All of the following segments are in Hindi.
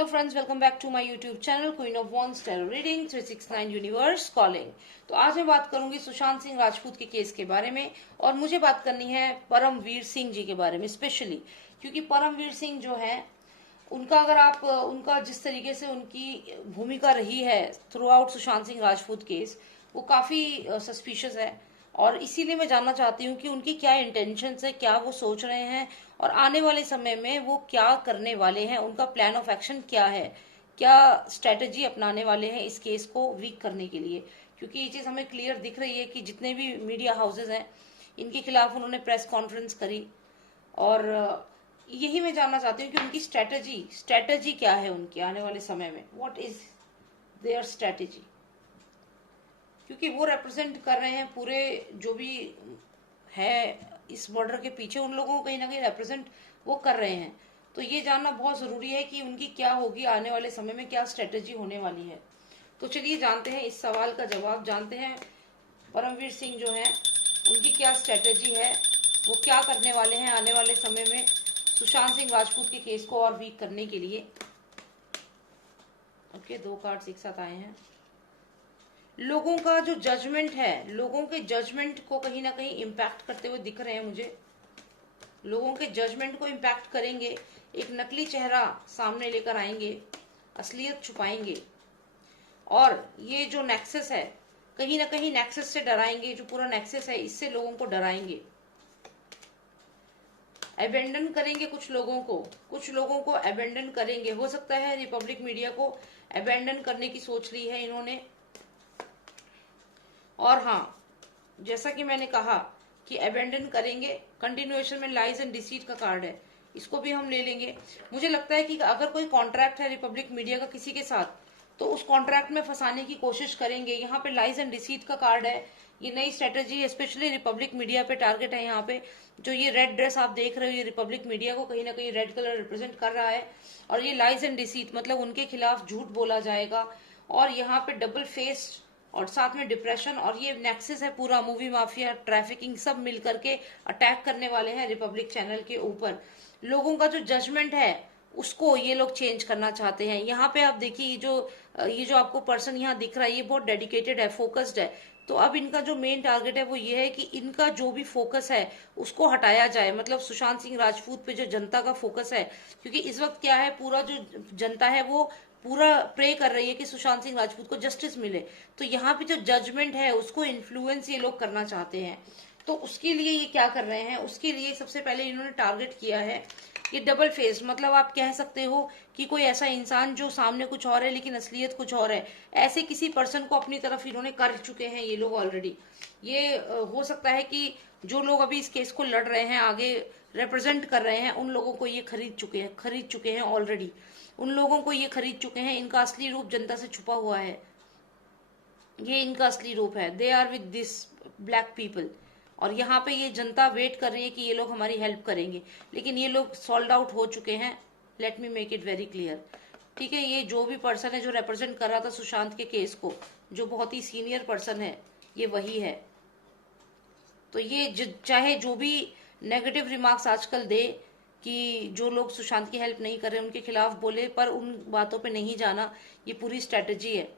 Hello friends, welcome back to my YouTube channel queen of wands tarot reading 369 universe calling. तो आज मैं बात करूंगी सुशांत सिंह राजपूत के केस के बारे में, और मुझे बात करनी है परमवीर सिंह जी के बारे में स्पेशली, क्योंकि परमवीर सिंह जो है उनका अगर आप उनका जिस तरीके से उनकी भूमिका रही है through out Sushant Singh Rajput case, वो काफी सस्पिशियस है। और इसीलिए मैं जानना चाहती हूँ कि उनकी क्या इंटेंशन है, क्या वो सोच रहे हैं, और आने वाले समय में वो क्या करने वाले हैं, उनका प्लान ऑफ एक्शन क्या है, क्या स्ट्रेटेजी अपनाने वाले हैं इस केस को वीक करने के लिए। क्योंकि ये चीज हमें क्लियर दिख रही है कि जितने भी मीडिया हाउसेज हैं इनके खिलाफ उन्होंने प्रेस कॉन्फ्रेंस करी, और यही मैं जानना चाहती हूँ कि उनकी स्ट्रेटेजी क्या है उनकी आने वाले समय में, व्हाट इज देयर स्ट्रेटेजी। क्योंकि वो रिप्रेजेंट कर रहे हैं पूरे जो भी है इस बॉर्डर के पीछे, उन लोगों को कहीं ना कहीं रिप्रेजेंट वो कर रहे हैं। तो ये जानना बहुत जरूरी है कि उनकी क्या होगी आने वाले समय में, क्या स्ट्रेटेजी होने वाली है। तो चलिए जानते हैं इस सवाल का जवाब, जानते हैं परमवीर सिंह जो है उनकी क्या स्ट्रेटेजी है, वो क्या करने वाले हैं आने वाले समय में सुशांत सिंह राजपूत के केस को और वीक करने के लिए। ओके, दो कार्ड्स एक साथ आए हैं। लोगों का जो जजमेंट है, लोगों के जजमेंट को कहीं ना कहीं इम्पैक्ट करते हुए दिख रहे हैं मुझे, लोगों के जजमेंट को इम्पैक्ट करेंगे। एक नकली चेहरा सामने लेकर आएंगे, असलियत छुपाएंगे, और ये जो नेक्सस है कहीं ना कहीं नेक्सस से डराएंगे, जो पूरा नेक्सस है इससे लोगों को डराएंगे। अबेंडन करेंगे कुछ लोगों को अबेंडन करेंगे। हो सकता है रिपब्लिक मीडिया को अबेंडन करने की सोच ली है इन्होंने। और हाँ, जैसा कि मैंने कहा कि अबेंडन करेंगे, कंटिन्यूएशन में लाइज एंड डिसीट का कार्ड है, इसको भी हम ले लेंगे। मुझे लगता है कि अगर कोई कॉन्ट्रैक्ट है रिपब्लिक मीडिया का किसी के साथ, तो उस कॉन्ट्रैक्ट में फंसाने की कोशिश करेंगे। यहाँ पे लाइज एंड डिसीट का कार्ड है, ये नई स्ट्रेटेजी है, स्पेशली रिपब्लिक मीडिया पे टारगेट है। यहाँ पे जो ये रेड ड्रेस आप देख रहे हो, ये रिपब्लिक मीडिया को कहीं ना कहीं रेड कलर रिप्रेजेंट कर रहा है। और ये लाइज एंड डिसीट मतलब उनके खिलाफ झूठ बोला जाएगा, और यहाँ पे डबल फेस्ड और साथ में डिप्रेशन, और ये नेक्सस है पूरा, मूवी माफिया, ट्रैफिकिंग, सब मिल करके अटैक करने वाले हैं रिपब्लिक चैनल के ऊपर। लोगों का जो जजमेंट है उसको ये लोग चेंज करना चाहते हैं। यहाँ पे आप देखिए ये जो आपको पर्सन यहाँ दिख रहा है, ये बहुत डेडिकेटेड है, फोकस्ड है। तो अब इनका जो मेन टारगेट है वो ये है कि इनका जो भी फोकस है उसको हटाया जाए, मतलब सुशांत सिंह राजपूत पे जो जनता का फोकस है। क्योंकि इस वक्त क्या है, पूरा जो जनता है वो पूरा प्रे कर रही है कि सुशांत सिंह राजपूत को जस्टिस मिले। तो यहाँ पे जो जजमेंट है उसको इन्फ्लुएंस ये लोग करना चाहते हैं। तो उसके लिए ये क्या कर रहे हैं, उसके लिए सबसे पहले इन्होंने टारगेट किया है ये डबल फेस, मतलब आप कह सकते हो कि कोई ऐसा इंसान जो सामने कुछ और है लेकिन असलियत कुछ और है, ऐसे किसी पर्सन को अपनी तरफ इन्होंने कर चुके हैं ये लोग ऑलरेडी। ये हो सकता है कि जो लोग अभी इस केस को लड़ रहे हैं, आगे रिप्रेजेंट कर रहे हैं, उन लोगों को ये खरीद चुके हैं ऑलरेडी। उन लोगों को ये खरीद चुके हैं, इनका असली रूप जनता से छुपा हुआ है, ये इनका असली रूप है। They are with this black people, और यहाँ पे ये जनता वेट कर रही है कि ये लोग हमारी हेल्प करेंगे, लेकिन ये लोग सोल्ड आउट हो चुके हैं। Let me make it very clear, ठीक है। ये जो भी पर्सन है जो रिप्रेजेंट कर रहा था सुशांत के केस को, जो बहुत ही सीनियर पर्सन है, ये वही है। तो ये चाहे जो भी नेगेटिव रिमार्क्स आजकल दे कि जो लोग सुशांत की हेल्प नहीं कर रहे उनके खिलाफ बोले, पर उन बातों पे नहीं जाना, ये पूरी स्ट्रेटेजी है।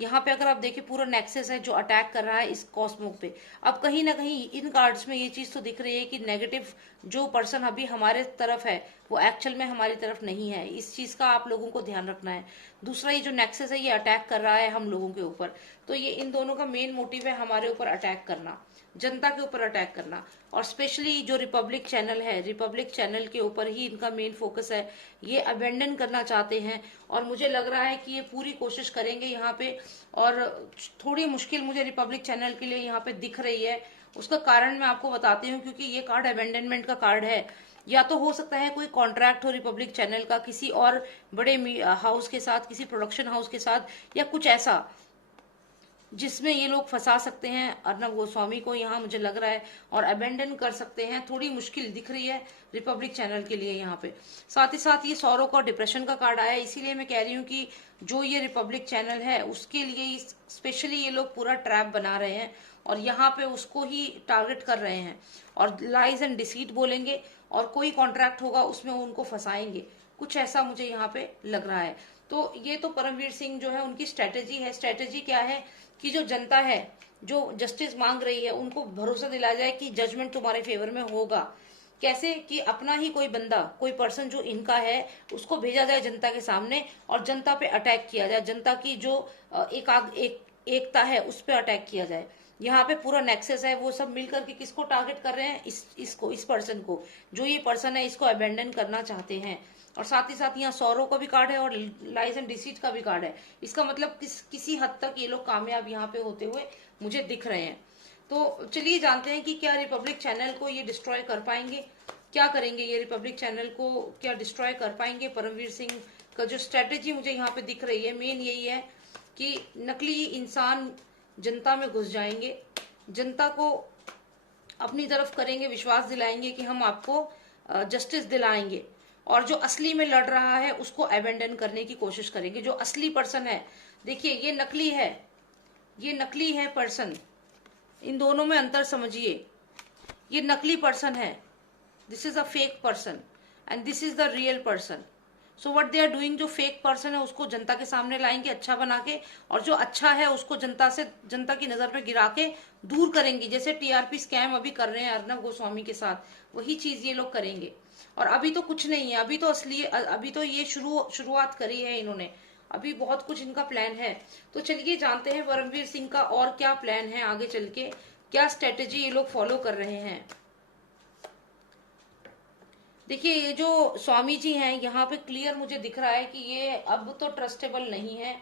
यहाँ पे अगर आप देखिए पूरा नेक्सस है जो अटैक कर रहा है इस कॉस्मो पे। अब कहीं ना कहीं इन कार्ड्स में ये चीज तो दिख रही है कि नेगेटिव जो पर्सन अभी हमारे तरफ है वो एक्चुअल में हमारी तरफ नहीं है। इस चीज का आप लोगों को ध्यान रखना है। दूसरा, ये जो नेक्सस है ये अटैक कर रहा है हम लोगों के ऊपर, तो ये इन दोनों का मेन मोटिव है हमारे ऊपर अटैक करना, जनता के ऊपर अटैक करना। और स्पेशली जो रिपब्लिक चैनल है, रिपब्लिक चैनल के ऊपर ही इनका मेन फोकस है। ये अबेंडन करना चाहते हैं, और मुझे लग रहा है कि ये पूरी कोशिश करेंगे यहाँ पे। और थोड़ी मुश्किल मुझे रिपब्लिक चैनल के लिए यहाँ पे दिख रही है। उसका कारण मैं आपको बताती हूँ, क्योंकि ये कार्ड अबेंडनमेंट का कार्ड है। या तो हो सकता है कोई कॉन्ट्रैक्ट हो रिपब्लिक चैनल का किसी और बड़े हाउस के साथ, किसी प्रोडक्शन हाउस के साथ, या कुछ ऐसा जिसमें ये लोग फंसा सकते हैं अर्नब गोस्वामी को, यहाँ मुझे लग रहा है, और अबेंडन कर सकते हैं। थोड़ी मुश्किल दिख रही है रिपब्लिक चैनल के लिए यहाँ पे। साथ ही साथ ये सौरों का डिप्रेशन का कार्ड आया, इसीलिए मैं कह रही हूँ कि जो ये रिपब्लिक चैनल है उसके लिए स्पेशली ये लोग पूरा ट्रैप बना रहे हैं, और यहाँ पे उसको ही टारगेट कर रहे हैं। और लाइज एंड डिसीट बोलेंगे, और कोई कॉन्ट्रैक्ट होगा उसमें उनको फंसाएंगे। कुछ ऐसा मुझे यहाँ पे लग रहा है। तो ये तो परमवीर सिंह जो है उनकी स्ट्रेटेजी है। स्ट्रेटेजी क्या है कि जो जनता है जो जस्टिस मांग रही है उनको भरोसा दिलाया जाए कि जजमेंट तुम्हारे फेवर में होगा। कैसे कि अपना ही कोई बंदा, कोई पर्सन जो इनका है उसको भेजा जाए जनता के सामने और जनता पे अटैक किया जाए, जनता की जो एकता है उस पर अटैक किया जाए। यहाँ पे पूरा नेक्सस है, वो सब मिलकर के किसको टारगेट कर रहे हैं, इस पर्सन को, जो ये पर्सन है इसको अबेंडन करना चाहते हैं। और साथ ही साथ यहाँ सौरों का भी कार्ड है और लाइस एंड डिसीट का भी कार्ड है। इसका मतलब किसी हद तक ये लोग कामयाब यहाँ पे होते हुए मुझे दिख रहे हैं। तो चलिए जानते हैं कि क्या रिपब्लिक चैनल को ये डिस्ट्रॉय कर पाएंगे, क्या करेंगे ये रिपब्लिक चैनल को, क्या डिस्ट्रॉय कर पाएंगे। परमवीर सिंह का जो स्ट्रेटेजी मुझे यहाँ पे दिख रही है मेन यही है कि नकली इंसान जनता में घुस जाएंगे, जनता को अपनी तरफ करेंगे, विश्वास दिलाएंगे कि हम आपको जस्टिस दिलाएंगे, और जो असली में लड़ रहा है उसको अबेंडन करने की कोशिश करेंगे। जो असली पर्सन है, देखिए ये नकली है, ये नकली है पर्सन, इन दोनों में अंतर समझिए। ये नकली पर्सन है, this is a fake person and this is the real person. So what they are doing, जो फेक पर्सन है उसको जनता के सामने लाएंगे अच्छा बना के, और जो अच्छा है उसको जनता की नजर में गिरा के दूर करेंगे। जैसे टीआरपी स्कैम अभी कर रहे हैं अर्नब गोस्वामी के साथ, वही चीज ये लोग करेंगे। और अभी तो कुछ नहीं है, अभी तो ये शुरुआत करी है इन्होंने, अभी बहुत कुछ इनका प्लान है। तो चलिए जानते हैं परमवीर सिंह का और क्या प्लान है आगे चल के, क्या स्ट्रेटेजी ये लोग फॉलो कर रहे हैं। देखिए ये जो स्वामी जी हैं यहाँ पे क्लियर मुझे दिख रहा है कि ये अब तो ट्रस्टेबल नहीं है,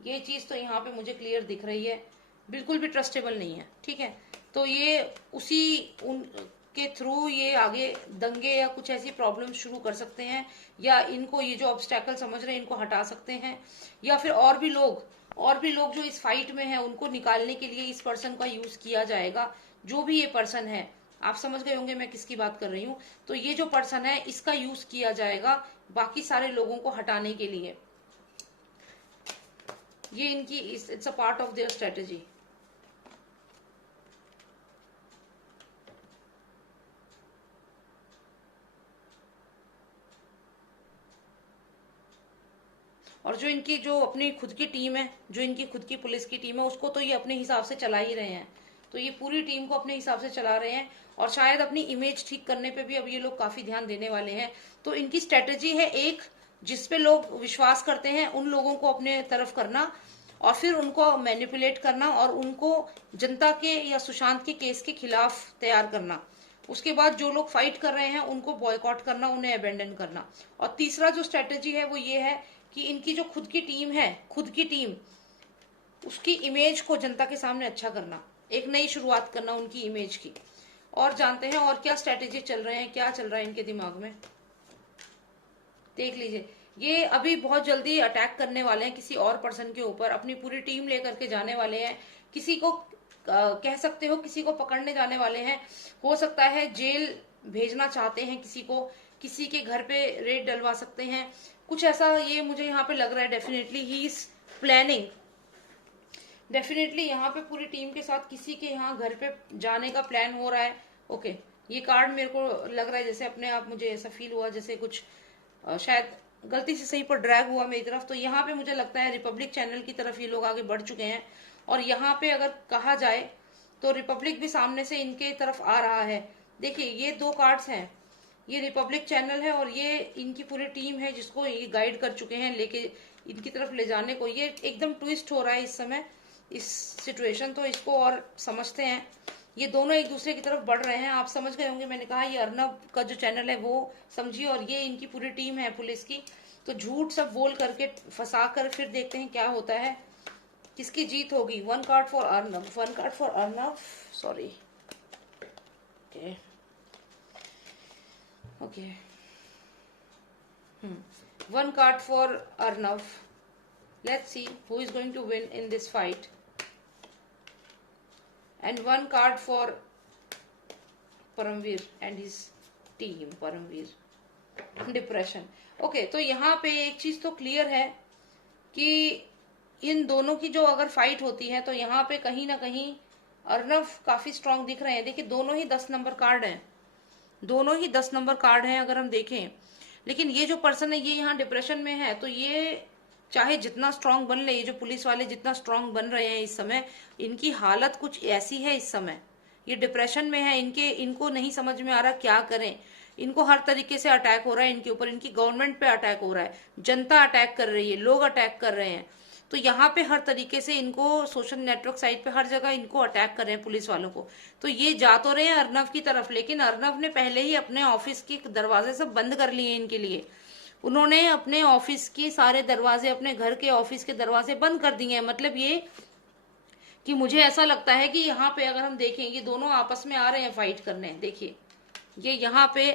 ये चीज तो यहाँ पे मुझे क्लियर दिख रही है, बिल्कुल भी ट्रस्टेबल नहीं है। ठीक है, तो ये उसी उनके थ्रू ये आगे दंगे या कुछ ऐसी प्रॉब्लम शुरू कर सकते हैं, या इनको ये जो ऑब्स्टैकल समझ रहे हैं इनको हटा सकते हैं, या फिर और भी लोग जो इस फाइट में हैं उनको निकालने के लिए इस पर्सन का यूज किया जाएगा। जो भी ये पर्सन है, आप समझ गए होंगे मैं किसकी बात कर रही हूँ। तो ये जो पर्सन है इसका यूज किया जाएगा बाकी सारे लोगों को हटाने के लिए। ये इनकी it's a part of their strategy. और जो इनकी जो अपनी खुद की टीम है, जो इनकी खुद की पुलिस की टीम है, उसको तो ये अपने हिसाब से चला ही रहे हैं। तो ये पूरी टीम को अपने हिसाब से चला रहे हैं, और शायद अपनी इमेज ठीक करने पे भी अब ये लोग काफी ध्यान देने वाले हैं। तो इनकी स्ट्रेटेजी है एक, जिसपे लोग विश्वास करते हैं उन लोगों को अपने तरफ करना, और फिर उनको मैनिपुलेट करना, और उनको जनता के या सुशांत के केस के खिलाफ तैयार करना। उसके बाद जो लोग फाइट कर रहे हैं उनको बॉयकॉट करना, उन्हें अबेंडन करना। और तीसरा जो स्ट्रेटेजी है वो ये है कि इनकी जो खुद की टीम है, खुद की टीम, उसकी इमेज को जनता के सामने अच्छा करना, एक नई शुरुआत करना उनकी इमेज की। और जानते हैं और क्या स्ट्रेटेजी चल रहे हैं, क्या चल रहा है इनके दिमाग में, देख लीजिए। ये अभी बहुत जल्दी अटैक करने वाले हैं किसी और पर्सन के ऊपर, अपनी पूरी टीम लेकर के जाने वाले हैं, किसी को कह सकते हो किसी को पकड़ने जाने वाले हैं, हो सकता है जेल भेजना चाहते हैं किसी को, किसी के घर पे रेड डलवा सकते हैं, कुछ ऐसा ये मुझे यहाँ पे लग रहा है। Definitely he is planning, definitely यहाँ पे पूरी टीम के साथ किसी के यहाँ घर पे जाने का प्लान हो रहा है। ओके, ये कार्ड मेरे को लग रहा है जैसे अपने आप मुझे ऐसा फील हुआ जैसे कुछ शायद गलती से सही पर ड्रैग हुआ मेरी तरफ। तो यहाँ पे मुझे लगता है रिपब्लिक चैनल की तरफ ये लोग आगे बढ़ चुके हैं, और यहाँ पे अगर कहा जाए तो रिपब्लिक भी सामने से इनके तरफ आ रहा है। देखिए ये दो कार्ड्स हैं, ये रिपब्लिक चैनल है और ये इनकी पूरी टीम है जिसको ये गाइड कर चुके हैं लेके इनकी तरफ ले जाने को। ये एकदम ट्विस्ट हो रहा है इस समय इस सिचुएशन, तो इसको और समझते हैं। ये दोनों एक दूसरे की तरफ बढ़ रहे हैं, आप समझ गए होंगे। मैंने कहा ये अर्नब का जो चैनल है वो समझिए, और ये इनकी पूरी टीम है पुलिस की। तो झूठ सब बोल करके फंसा कर फिर देखते हैं क्या होता है, किसकी जीत होगी। 1 card for Arnab, 1 card for Arnab, sorry, okay okay, 1 card for Arnav. Let's see who is going to win in this fight. And 1 card for Paramveer and his team. Paramveer, depression. Okay, तो यहाँ पे एक चीज तो क्लियर है कि इन दोनों की जो अगर फाइट होती है तो यहाँ पे कहीं ना कहीं अर्नव काफी स्ट्रांग दिख रहे हैं। देखिए दोनों ही 10 नंबर कार्ड हैं, दोनों ही 10 नंबर कार्ड हैं अगर हम देखें। लेकिन ये जो पर्सन है ये यहाँ डिप्रेशन में है, तो ये चाहे जितना स्ट्रांग बन ले, ये जो पुलिस वाले जितना स्ट्रांग बन रहे हैं इस समय, इनकी हालत कुछ ऐसी है इस समय, ये डिप्रेशन में है, इनको नहीं समझ में आ रहा क्या करें। इनको हर तरीके से अटैक हो रहा है इनके ऊपर, इनकी गवर्नमेंट पे अटैक हो रहा है, जनता अटैक कर रही है, लोग अटैक कर रहे हैं। तो यहाँ पे हर तरीके से इनको सोशल नेटवर्क साइट पे हर जगह इनको अटैक कर रहे हैं पुलिस वालों को। तो ये जा तो रहे हैं अर्नव की तरफ, लेकिन अर्नव ने पहले ही अपने ऑफिस के दरवाजे सब बंद कर लिए इनके लिए। उन्होंने अपने ऑफिस के सारे दरवाजे, अपने घर के ऑफिस के दरवाजे बंद कर दिए हैं। मतलब ये कि मुझे ऐसा लगता है कि यहाँ पे अगर हम देखेंगे दोनों आपस में आ रहे हैं फाइट करने। देखिए ये यहाँ पे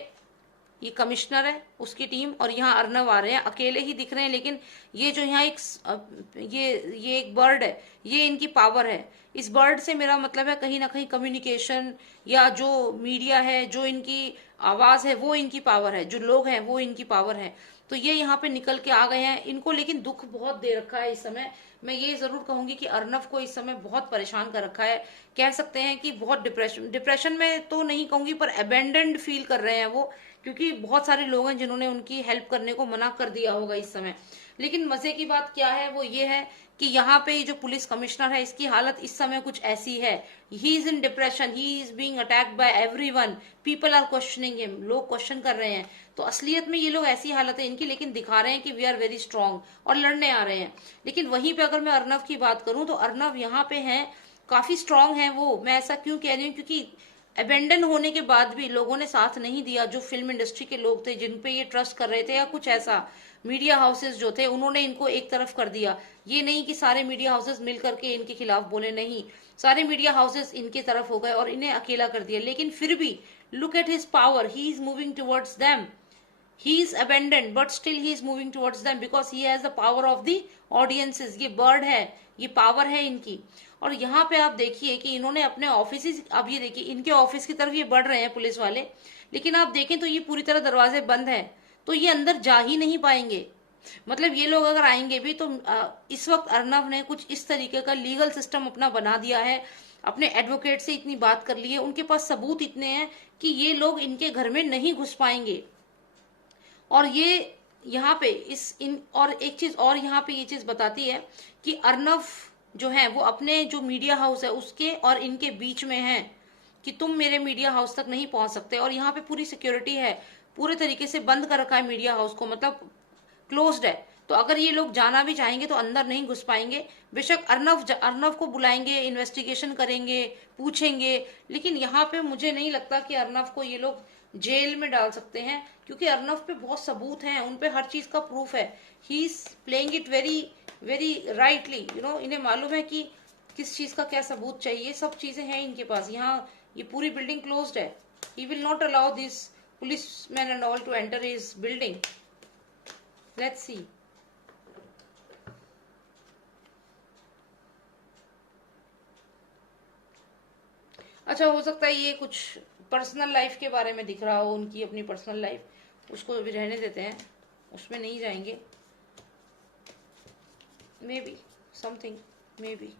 ये कमिश्नर है उसकी टीम, और यहाँ अर्नव आ रहे हैं, अकेले ही दिख रहे हैं, लेकिन ये जो यहाँ ये एक बर्ड है, ये इनकी पावर है। इस बर्ड से मेरा मतलब है कहीं ना कहीं कम्युनिकेशन, या जो मीडिया है, जो इनकी आवाज है वो इनकी पावर है, जो लोग हैं वो इनकी पावर है। तो ये यहाँ पे निकल के आ गए हैं। इनको लेकिन दुख बहुत दे रखा है इस समय। मैं ये जरूर कहूंगी कि अर्नव को इस समय बहुत परेशान कर रखा है। कह सकते हैं कि बहुत डिप्रेशन में तो नहीं कहूंगी, पर अबेंडेंड फील कर रहे हैं वो, क्योंकि बहुत सारे लोग हैं जिन्होंने उनकी हेल्प करने को मना कर दिया होगा इस समय। लेकिन मजे की बात क्या है वो ये है कि यहाँ पे जो पुलिस कमिश्नर है इसकी हालत इस समय कुछ ऐसी है, he is in depression, he is being attacked by everyone, people are questioning him, लोग क्वेश्चन कर रहे हैं। तो असलियत में ये लोग ऐसी हालत है इनकी, लेकिन दिखा रहे हैं कि वी आर वेरी स्ट्रांग और लड़ने आ रहे हैं। लेकिन वहीं पे अगर मैं अर्नव की बात करूं तो अर्नव यहाँ पे हैं, काफी स्ट्रांग है वो। मैं ऐसा क्यों कह रही हूँ, क्योंकि अबेंडन होने के बाद भी लोगों ने साथ नहीं दिया। जो फिल्म इंडस्ट्री के लोग थे जिन पे ये ट्रस्ट कर रहे थे, या कुछ ऐसा मीडिया हाउसेस जो थे, उन्होंने इनको एक तरफ कर दिया। ये नहीं कि सारे मीडिया हाउसेस मिल करके इनके खिलाफ बोले, नहीं, सारे मीडिया हाउसेस इनके तरफ हो गए और इन्हें अकेला कर दिया। लेकिन फिर भी look at his power, he is moving towards them, he is abandoned but still he is moving towards them because he has the power of the audiences। ये बर्ड है, ये पावर है इनकी। और यहाँ पे आप देखिए कि इन्होंने अपने ऑफिस, अब ये देखिए इनके ऑफिस की तरफ ये बढ़ रहे हैं पुलिस वाले, लेकिन आप देखें तो ये पूरी तरह दरवाजे बंद है, तो ये अंदर जा ही नहीं पाएंगे। मतलब ये लोग अगर आएंगे भी तो इस वक्त अर्नव ने कुछ इस तरीके का लीगल सिस्टम अपना बना दिया है, अपने एडवोकेट से इतनी बात कर ली है, उनके पास सबूत इतने हैं कि ये लोग इनके घर में नहीं घुस पाएंगे। और ये यहाँ पे और एक चीज और यहाँ पे ये चीज बताती है कि अर्नव जो है वो अपने जो मीडिया हाउस है उसके और इनके बीच में है, कि तुम मेरे मीडिया हाउस तक नहीं पहुंच सकते। और यहाँ पे पूरी सिक्योरिटी है, पूरे तरीके से बंद कर रखा है मीडिया हाउस को, मतलब क्लोज्ड है। तो अगर ये लोग जाना भी चाहेंगे तो अंदर नहीं घुस पाएंगे। बेशक अर्नव को बुलाएंगे, इन्वेस्टिगेशन करेंगे, पूछेंगे, लेकिन यहाँ पे मुझे नहीं लगता कि अर्नव को ये लोग जेल में डाल सकते हैं, क्योंकि अर्नव पे बहुत सबूत हैं, उन पे हर चीज का प्रूफ है। He is playing it very very rightly, इन्हें मालूम है कि किस चीज का क्या सबूत चाहिए, सब चीजें हैं इनके पास। यहाँ ये पूरी बिल्डिंग क्लोज्ड है, he will not allow this policeman and all to enter his building. Let's see. अच्छा, हो सकता है ये कुछ पर्सनल लाइफ के बारे में दिख रहा हो, उनकी अपनी पर्सनल लाइफ, उसको अभी रहने देते हैं, उसमें नहीं जाएंगे। May be something, may be.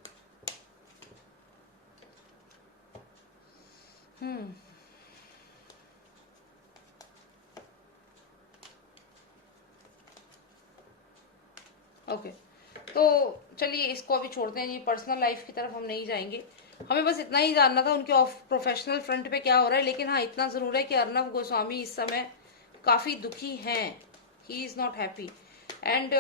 Okay, तो चलिए इसको अभी छोड़ते हैं, ये पर्सनल लाइफ की तरफ हम नहीं जाएंगे। हमें बस इतना ही जानना था उनके प्रोफेशनल फ्रंट पे क्या हो रहा है। लेकिन हाँ, इतना जरूर है कि अर्नव गोस्वामी इस समय काफी दुखी हैं, he is not happy, and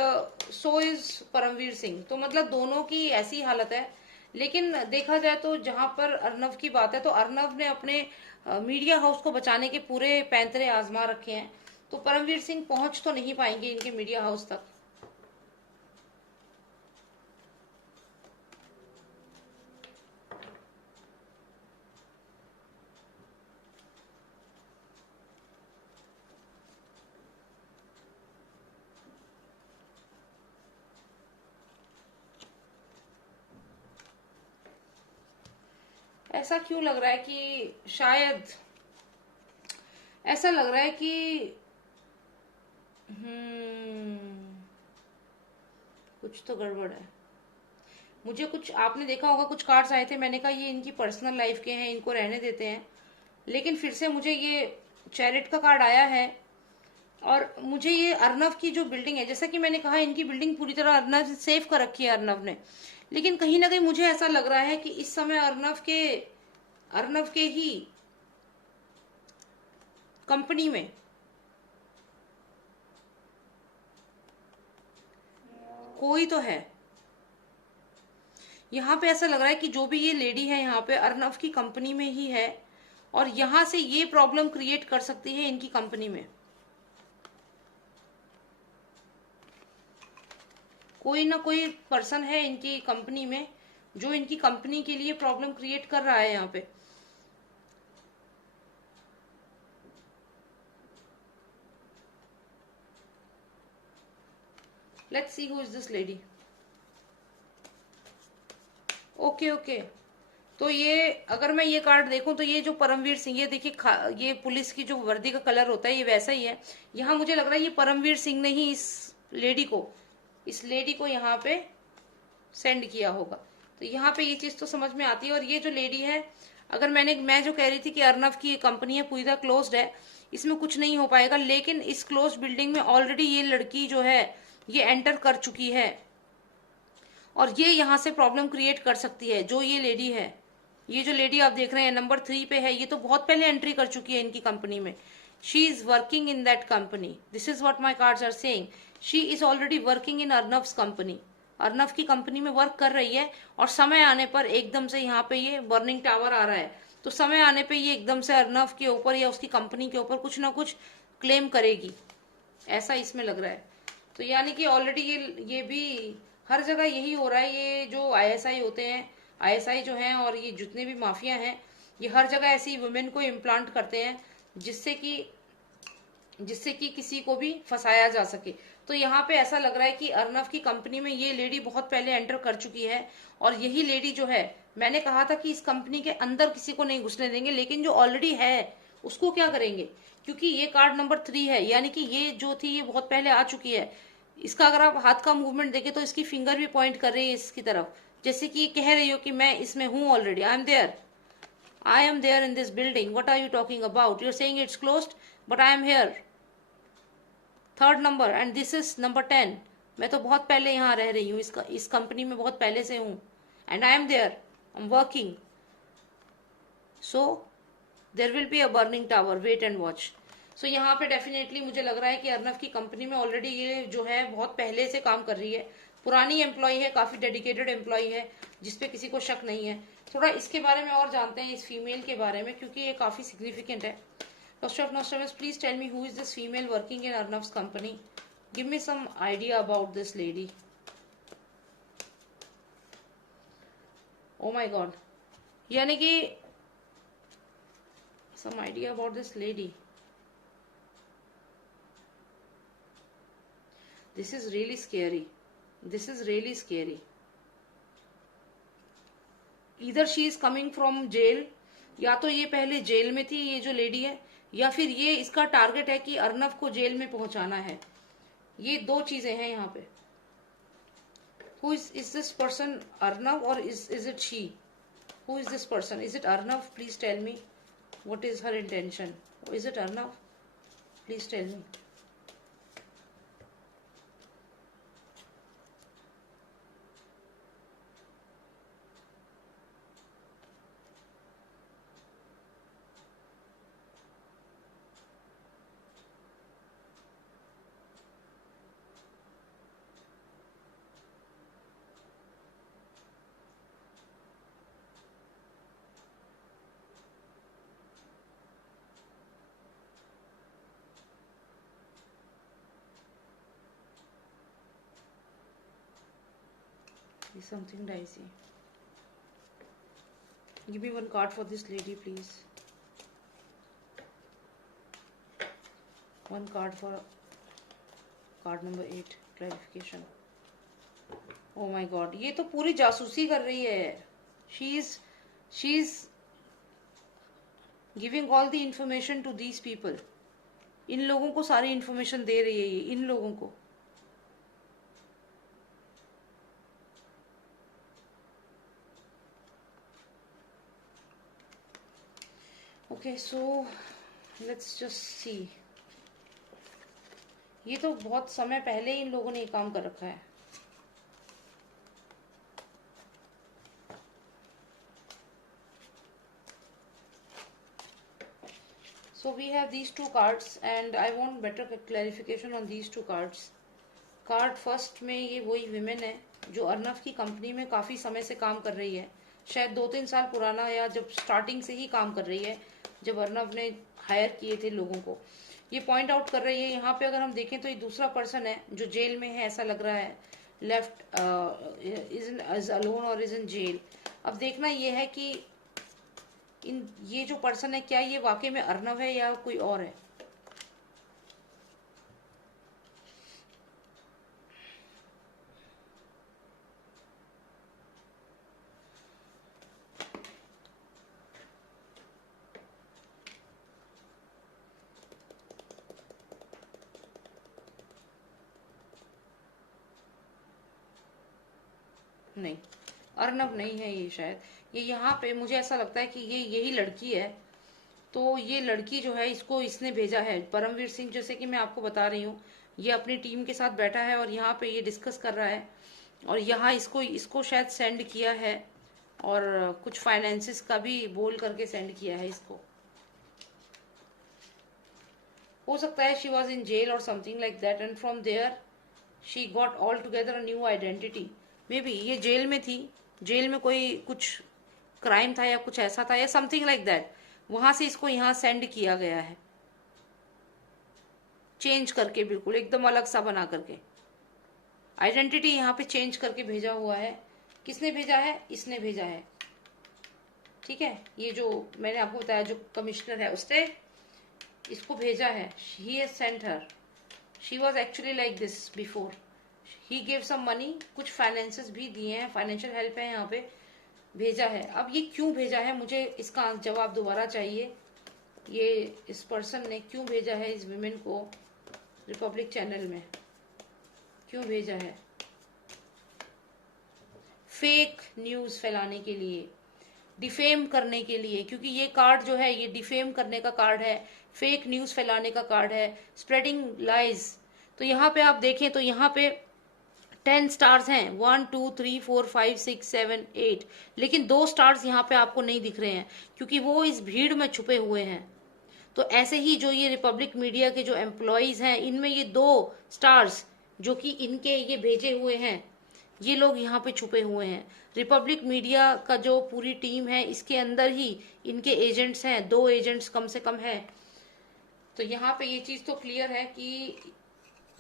so is Paramvir Singh. तो मतलब दोनों की ऐसी हालत है। लेकिन देखा जाए तो जहां पर अर्नव की बात है, तो अर्नव ने अपने मीडिया हाउस को बचाने के पूरे पैंतरे आजमा रखे हैं, तो परमवीर सिंह पहुंच तो नहीं पाएंगे इनके मीडिया हाउस तक। ऐसा क्यों लग रहा है कि शायद ऐसा लग रहा है कि कुछ तो गड़बड़ है। मुझे कुछ, आपने देखा होगा कुछ कार्ड्स आए थे, मैंने कहा ये इनकी पर्सनल लाइफ के हैं, इनको रहने देते हैं। लेकिन फिर से मुझे ये चैरिट का कार्ड आया है, और मुझे ये अर्नव की जो बिल्डिंग है, जैसा कि मैंने कहा इनकी बिल्डिंग पूरी तरह अर्नव सेव कर रखी है अर्नव ने, लेकिन कहीं ना कहीं मुझे ऐसा लग रहा है कि इस समय अर्नव के ही कंपनी में कोई तो है। यहाँ पे ऐसा लग रहा है कि जो भी ये लेडी है यहाँ पे अर्नव की कंपनी में ही है, और यहाँ से ये प्रॉब्लम क्रिएट कर सकती है इनकी कंपनी में। कोई ना कोई पर्सन है इनकी कंपनी में जो इनकी कंपनी के लिए प्रॉब्लम क्रिएट कर रहा है यहाँ पे। Let's see who is this lady. Okay okay, तो ये अगर मैं ये कार्ड देखूं तो ये जो परमवीर सिंह, ये देखिए ये पुलिस की जो वर्दी का कलर होता है ये वैसा ही है। यहाँ मुझे लग रहा है ये परमवीर सिंह ने ही इस लेडी को यहाँ पे सेंड किया होगा। तो यहाँ पे ये चीज तो समझ में आती है। और ये जो लेडी है, अगर मैं जो कह रही थी कि अर्नव की ये कंपनी है पूरी तरह क्लोज्ड है, इसमें कुछ नहीं हो पाएगा, लेकिन इस क्लोज बिल्डिंग में ऑलरेडी ये लड़की जो है ये एंटर कर चुकी है, और ये यहाँ से प्रॉब्लम क्रिएट कर सकती है। जो ये लेडी है, ये जो लेडी आप देख रहे हैं नंबर 3 पे है, ये तो बहुत पहले एंट्री कर चुकी है इनकी कंपनी में। She is working in that company, this is what my cards are saying. She is already working in अर्नव्स कंपनी, अर्नव की कंपनी में वर्क कर रही है। और समय आने पर एकदम से यहाँ पे ये बर्निंग टावर आ रहा है, तो समय आने पे ये एकदम से अर्नव के ऊपर या उसकी कंपनी के ऊपर कुछ ना कुछ क्लेम करेगी, ऐसा इसमें लग रहा है। तो यानी कि ऑलरेडी ये भी हर जगह यही हो रहा है। ये जो आईएसआई होते हैं, आईएसआई जो हैं, और ये जितने भी माफिया हैं, ये हर जगह ऐसी वुमेन को इम्प्लांट करते हैं जिससे कि किसी को भी फंसाया जा सके। तो यहाँ पे ऐसा लग रहा है कि अर्नव की कंपनी में ये लेडी बहुत पहले एंटर कर चुकी है, और यही लेडी जो है, मैंने कहा था कि इस कंपनी के अंदर किसी को नहीं घुसने देंगे, लेकिन जो ऑलरेडी है उसको क्या करेंगे, क्योंकि ये कार्ड नंबर 3 है, यानी कि ये जो थी ये बहुत पहले आ चुकी है। इसका अगर आप हाथ का मूवमेंट देखें तो इसकी फिंगर भी पॉइंट कर रही है इसकी तरफ, जैसे कि कह रही हो कि मैं इसमें हूं already, I am there in this building, what are you talking about, you are saying it's closed but I am here, 3rd number and this is number 10। मैं तो बहुत पहले यहाँ रह रही हूँ, इस कंपनी में बहुत पहले से हूँ, and I am there, I am working, so there will be a burning tower, wait and watch. So यहाँ पे डेफिनेटली मुझे लग रहा है कि अर्नव की कंपनी में ऑलरेडी ये जो है बहुत पहले से काम कर रही है, पुरानी एम्प्लॉय है, काफी डेडिकेटेड एम्प्लॉय है, जिसपे किसी को शक नहीं है। थोड़ा इसके बारे में और जानते हैं, इस फीमेल के बारे में, क्योंकि ये काफी सिग्निफिकेंट है। Doctor of Nostradamus, please tell me who is this female working in Arnav's company? Give me some idea about this lady. Oh my God. यानी कि some idea about this lady. This is really scary. This is really scary. Either she is coming from jail, या तो ये पहले जेल में थी ये जो लेडी है, या फिर ये इसका टारगेट है कि अर्नव को जेल में पहुंचाना है। ये दो चीजें हैं यहाँ पे। Who is this person Arnav, or is it she? Who is this person? Is it Arnav? Please tell me what is her intention. Is it Arnav? Please tell me. Is something dicey. Give me one card for this lady, please. One card for card number 8, clarification. Oh my God, ये तो पूरी जासूसी कर रही है। She is giving all the information to these people. इन लोगों को सारी इंफॉर्मेशन दे रही है ये, इन लोगों को। Okay, so let's just see. ये तो बहुत समय पहले ही इन लोगों ने ये काम कर रखा है। So we have these two cards and I want better clarification on these two cards. Card first में ये वही विमेन है जो अर्नव की कंपनी में काफ़ी समय से काम कर रही है, शायद 2-3 साल पुराना, या जब स्टार्टिंग से ही काम कर रही है, जब अर्नव ने हायर किए थे लोगों को। ये पॉइंट आउट कर रही है। यहाँ पे अगर हम देखें तो ये दूसरा पर्सन है जो जेल में है, ऐसा लग रहा है, लेफ्ट इज अलोन और इज इन जेल। अब देखना ये है कि ये जो पर्सन है, क्या ये वाकई में अर्नव है या कोई और है। नहीं, अर्नब नहीं है ये, शायद ये यहाँ पे मुझे ऐसा लगता है कि ये यही लड़की है। तो ये लड़की जो है, इसको इसने भेजा है परमवीर सिंह, जैसे कि मैं आपको बता रही हूँ, ये अपनी टीम के साथ बैठा है और यहाँ पे ये डिस्कस कर रहा है, और यहाँ इसको इसको शायद सेंड किया है, और कुछ फाइनेंसिस का भी बोल करके सेंड किया है इसको। हो सकता है शी वॉज इन जेल और something like that, and from there she got all together a new identity. Maybe ये जेल में थी, जेल में कोई कुछ क्राइम था या कुछ ऐसा था या समथिंग लाइक दैट, वहां से इसको यहाँ सेंड किया गया है, चेंज करके, बिल्कुल एकदम अलग सा बना करके आइडेंटिटी यहाँ पे चेंज करके भेजा हुआ है। किसने भेजा है? इसने भेजा है, ठीक है। ये जो मैंने आपको बताया, जो कमिश्नर है, उसने इसको भेजा है। He has sent her, she was actually like this before, he give some money, कुछ फाइनेंसेस भी दिए हैं, फाइनेंशियल हेल्प है यहाँ पे, भेजा है। अब ये क्यों भेजा है, मुझे इसका जवाब दोबारा चाहिए। ये इस पर्सन ने क्यों भेजा है इस विमेन को रिपब्लिक चैनल में, क्यों भेजा है? फेक न्यूज फैलाने के लिए, डिफेम करने के लिए, क्योंकि ये कार्ड जो है ये डिफेम करने का कार्ड है, फेक न्यूज फैलाने का कार्ड है, स्प्रेडिंग लाइज। तो यहाँ पे आप देखें तो यहाँ पे 10 स्टार्स हैं, 1 2 3 4 5 6 7 8, लेकिन 2 स्टार्स यहाँ पे आपको नहीं दिख रहे हैं क्योंकि वो इस भीड़ में छुपे हुए हैं। तो ऐसे ही जो ये रिपब्लिक मीडिया के जो एम्प्लॉयज हैं, इनमें ये 2 स्टार्स जो कि इनके ये भेजे हुए हैं, ये लोग यहाँ पे छुपे हुए हैं। रिपब्लिक मीडिया का जो पूरी टीम है, इसके अंदर ही इनके एजेंट्स हैं, 2 एजेंट्स कम से कम है। तो यहाँ पे ये चीज तो क्लियर है कि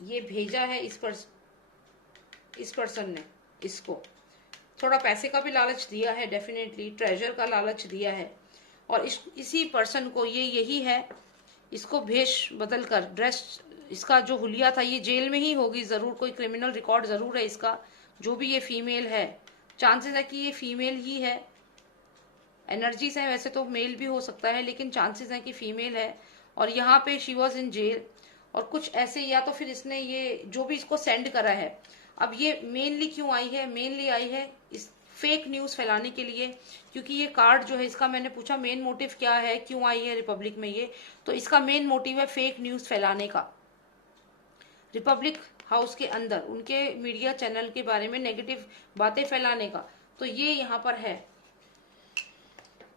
ये भेजा है इस पर्सन ने, इसको थोड़ा पैसे का भी लालच दिया है, डेफिनेटली ट्रेजर का लालच दिया है, और इसी पर्सन को ये यही है, इसको भेष बदल कर, ड्रेस, इसका जो हुलिया था, ये जेल में ही होगी जरूर, कोई क्रिमिनल रिकॉर्ड जरूर है इसका। जो भी ये फीमेल है, चांसेस है कि ये फीमेल ही है, एनर्जीज है, वैसे तो मेल भी हो सकता है, लेकिन चांसेस है कि फीमेल है। और यहाँ पे शी वॉज इन जेल, और कुछ ऐसे, या तो फिर इसने ये जो भी इसको सेंड करा है। अब ये मेनली क्यों आई है? मेनली आई है इस फेक न्यूज फैलाने के लिए, क्योंकि ये कार्ड जो है इसका, मैंने पूछा मेन मोटिव क्या है, क्यों आई है रिपब्लिक में ये, तो इसका मेन मोटिव है फेक न्यूज फैलाने का, रिपब्लिक हाउस के अंदर उनके मीडिया चैनल के बारे में नेगेटिव बातें फैलाने का। तो ये यहाँ पर है।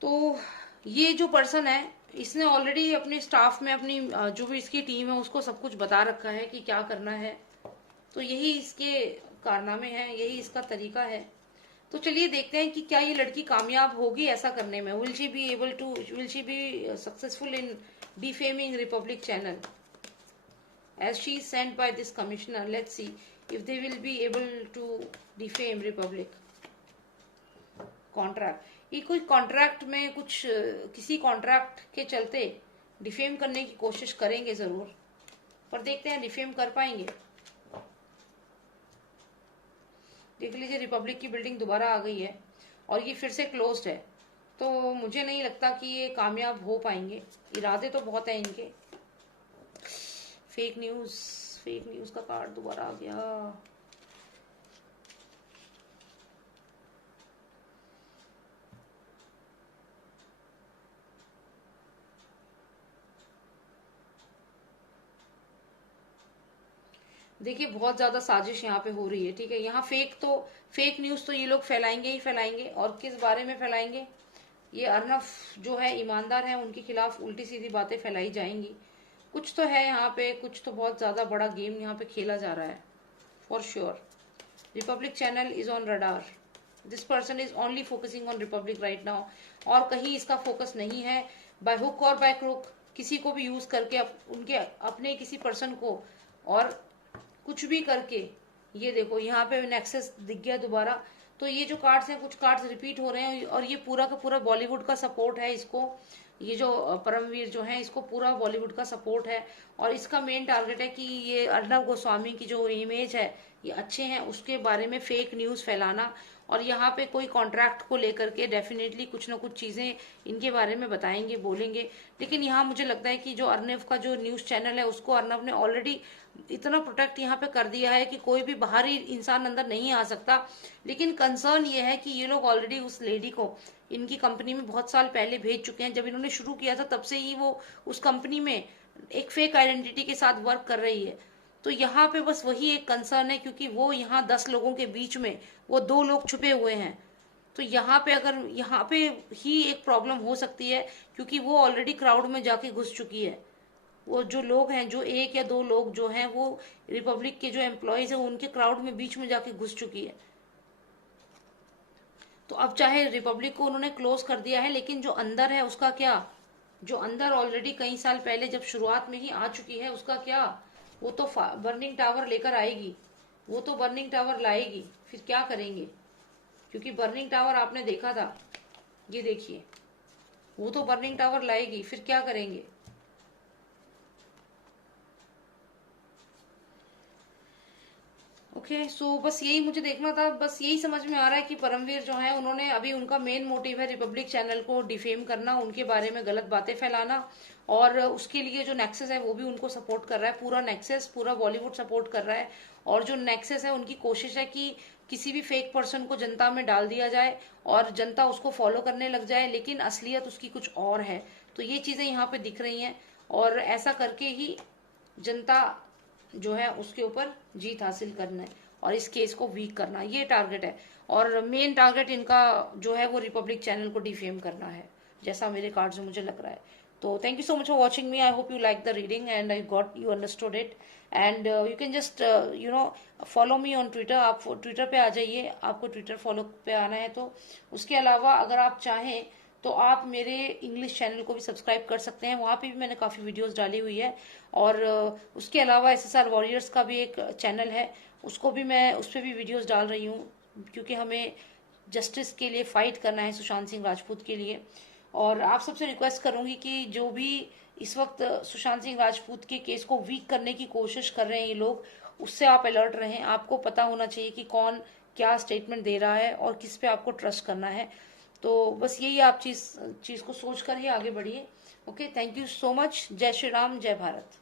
तो ये जो पर्सन है, इसने ऑलरेडी अपने स्टाफ में, अपनी जो भी इसकी टीम है, उसको सब कुछ बता रखा है कि क्या करना है। तो यही इसके कारनामे हैं, यही इसका तरीका है। तो चलिए देखते हैं कि क्या ये लड़की कामयाब होगी ऐसा करने में। Will she be successful in defaming Republic channel as she is sent by this commissioner? Let's see if they will be able to defame republic contract. ये कोई कॉन्ट्रैक्ट में कुछ, किसी कॉन्ट्रैक्ट के चलते डिफेम करने की कोशिश करेंगे जरूर, पर देखते हैं डिफेम कर पाएंगे। देख लीजिए, रिपब्लिक की बिल्डिंग दोबारा आ गई है और ये फिर से क्लोज्ड है, तो मुझे नहीं लगता कि ये कामयाब हो पाएंगे। इरादे तो बहुत है इनके। फेक न्यूज का कार्ड दोबारा आ गया। देखिए बहुत ज्यादा साजिश यहाँ पे हो रही है, ठीक है। यहाँ फेक न्यूज तो ये लोग फैलाएंगे ही फैलाएंगे, और किस बारे में फैलाएंगे? ये अर्नब जो है ईमानदार है, उनके खिलाफ उल्टी सीधी बातें फैलाई जाएंगी। कुछ तो है यहाँ पे, कुछ तो बहुत ज्यादा बड़ा गेम यहाँ पे खेला जा रहा है, for sure. Republic channel is on radar. This person is only focusing on Republic right now, और कहीं इसका फोकस नहीं है। बाय हुक और बाय क्रुक किसी को भी यूज करके उनके अपने किसी पर्सन को और कुछ भी करके, ये देखो यहाँ पे नेक्सस दिख गया दोबारा। तो ये जो कार्ड्स हैं, कुछ कार्ड्स रिपीट हो रहे हैं, और ये पूरा का पूरा बॉलीवुड का सपोर्ट है इसको। ये जो परमवीर जो है, इसको पूरा बॉलीवुड का सपोर्ट है, और इसका मेन टारगेट है कि ये अर्नब गोस्वामी की जो इमेज है, ये अच्छे हैं उसके बारे में फेक न्यूज फैलाना। और यहाँ पे कोई कॉन्ट्रैक्ट को लेकर के डेफिनेटली कुछ ना कुछ चीजें इनके बारे में बताएंगे, बोलेंगे। लेकिन यहाँ मुझे लगता है कि जो अर्नब का जो न्यूज चैनल है, उसको अर्नब ने ऑलरेडी इतना प्रोटेक्ट यहाँ पे कर दिया है कि कोई भी बाहरी इंसान अंदर नहीं आ सकता। लेकिन कंसर्न ये है कि ये लोग ऑलरेडी उस लेडी को इनकी कंपनी में बहुत साल पहले भेज चुके हैं। जब इन्होंने शुरू किया था तब से ही वो उस कंपनी में एक फेक आइडेंटिटी के साथ वर्क कर रही है। तो यहाँ पे बस वही एक कंसर्न है, क्योंकि वो यहाँ 10 लोगों के बीच में वो 2 लोग छुपे हुए हैं। तो यहाँ पे अगर यहाँ पे ही एक प्रॉब्लम हो सकती है, क्योंकि वो ऑलरेडी क्राउड में जाके घुस चुकी है। वो जो लोग हैं, जो 1 या 2 लोग जो हैं, वो रिपब्लिक के जो एम्प्लॉयज हैं, उनके क्राउड में बीच में जाके घुस चुकी है। तो अब चाहे रिपब्लिक को उन्होंने क्लोज कर दिया है, लेकिन जो अंदर है उसका क्या? जो अंदर ऑलरेडी कई साल पहले जब शुरुआत में ही आ चुकी है, उसका क्या? वो तो बर्निंग टावर लेकर आएगी, वो तो बर्निंग टावर लाएगी। फिर क्या करेंगे? क्योंकि बर्निंग टावर आपने देखा था, ये देखिए, वो तो बर्निंग टावर लाएगी। फिर क्या करेंगे? ओके, सो बस यही मुझे देखना था। बस यही समझ में आ रहा है कि परमवीर जो है, उन्होंने अभी उनका मेन मोटिव है रिपब्लिक चैनल को डिफेम करना, उनके बारे में गलत बातें फैलाना, और उसके लिए जो नेक्सस है वो भी उनको सपोर्ट कर रहा है। पूरा नेक्सस, पूरा बॉलीवुड सपोर्ट कर रहा है। और जो नेक्सस है, उनकी कोशिश है कि किसी भी फेक पर्सन को जनता में डाल दिया जाए और जनता उसको फॉलो करने लग जाए, लेकिन असलियत उसकी कुछ और है। तो ये चीजें यहाँ पे दिख रही हैं, और ऐसा करके ही जनता जो है उसके ऊपर जीत हासिल करना है और इस केस को वीक करना, ये टारगेट है। और मेन टारगेट इनका जो है वो रिपब्लिक चैनल को डिफेम करना है, जैसा मेरे कार्ड से मुझे लग रहा है। तो thank you so much for watching me. I hope you like the reading and I got you understood it. And you can just follow me on Twitter. आप ट्विटर पे आ जाइए, आपको ट्विटर फॉलो पे आना है तो। उसके अलावा अगर आप चाहें तो आप मेरे इंग्लिश चैनल को भी सब्सक्राइब कर सकते हैं, वहाँ पे भी मैंने काफ़ी वीडियोस डाली हुई है। और उसके अलावा SSR वॉरियर्स का भी एक चैनल है, उसको भी मैं, उस पर भी वीडियोस डाल रही हूँ, क्योंकि हमें जस्टिस के लिए फाइट करना है, सुशांत सिंह राजपूत के लिए। और आप सबसे रिक्वेस्ट करूंगी कि जो भी इस वक्त सुशांत सिंह राजपूत के केस को वीक करने की कोशिश कर रहे हैं ये लोग, उससे आप अलर्ट रहें। आपको पता होना चाहिए कि कौन क्या स्टेटमेंट दे रहा है और किस पे आपको ट्रस्ट करना है। तो बस यही आप चीज को सोच कर ही आगे बढ़िए। Okay, thank you so much. जय श्री राम, जय भारत।